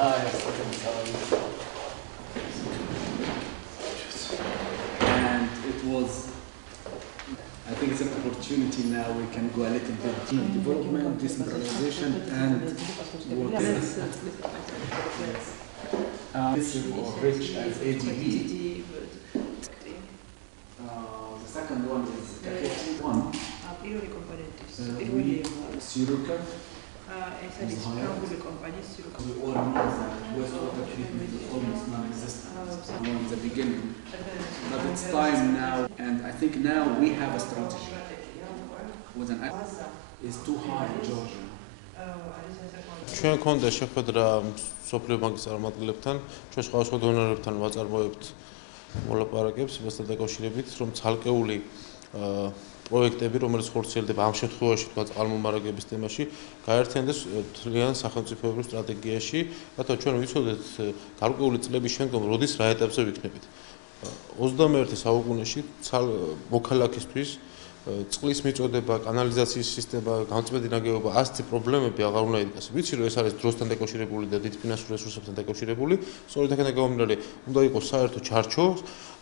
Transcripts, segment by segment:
And it was, I think it's an opportunity now we can go a little bit development, decentralization, and what is rich as ADB. The second one is one. Siruca. We all know that wastewater treatment is almost non-existent from the beginning. But it's time now, and I think now we have a strategy. With an is too high in Georgia. ჩვენ გქონდა შეხვედრა სოფლიო ბანკის წარმომადგენლებთან, ჩვენ სხვადასხვა დონორებთან ვაწარმოებთ მოლაპარაკებს მასთან დაკავშირებით, რომ ცალკეული პროექტები, რომელიც ხორციელდება ამ შემთხვევაში, თქვა წყალმომარაგების თემაში, გაერთიანდეს მთლიან სახელმწიფოებრივ სტრატეგიაში, რათა ჩვენ ვიცოდეთ გარკვეული წლების შემდგომ როდის რა ეტაპზე ვიქნებით. 21 საუკუნეში მოქალაქისთვის წყლის მიწოდება, კანალიზაციის სისტემა, გამწმენდი ნაგებობა, ასეთი პრობლემები აღარ უნდა იდგას. ვიცი რომ ეს არის დროსთან დაკავშირებული და დიდ ფინანსურ რესურსებთან დაკავშირებული, სწორედ აქედან გამომდინარე, უნდა იყოს საერთო ჩარჩო,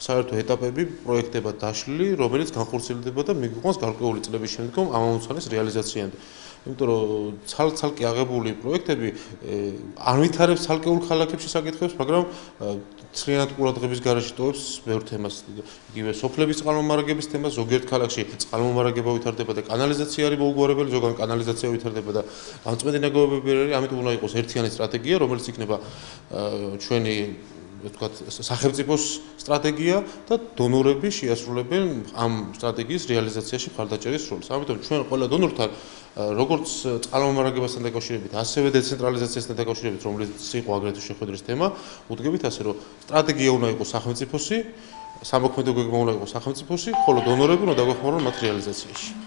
საერთო ეტაპები პროექტებად დაშლილი, რომელიც განხორციელდება და მიგვიყვანს გარკვეული წლების შემდგომ ამ ამოცანის რეალიზაციამდე. იმიტომ რომ ცალ-ცალკე აღებული პროექტები არ ვითარებს ცალკეულ ქალაქებში საკითხებს, მაგრამ ცლიანად ყურადღების გარეშე ტოვებს ბევრ თემას. იგივე სოფლების წყალმომარაგების თემას, ზოგიერთ ქალაქში წყალმომარაგება ვითარდება და კანალიზაცია არის მოუგვარებელი, ზოგან კანალიზაცია ვითარდება და გამწმენდი ნაგებობები არის, ამიტომ უნდა იყოს ერთიანი სტრატეგია, რომელიც იქნება ჩვენი ვთქვათ, სახელმწიფოს სტრატეგია და დონორები შეასრულებენ ამ სტრატეგიის რეალიზაციაში მხარდაჭერის როლს. ამიტომ ჩვენ ყველა დონორთან როგორც წყალმომარაგებასთან დაკავშირებით, ასევე დეცენტრალიზაციასთან დაკავშირებით, რომელიც იყო აგრეთვე შეხვედრის თემა, უდგებით ასე, რომ სტრატეგია უნდა იყოს სახელმწიფოსი, სამოქმედო გეგმა უნდა იყოს სახელმწიფოსი, ხოლო დონორები უნდა დაგვეხმაროთ მათ რეალიზაციაში.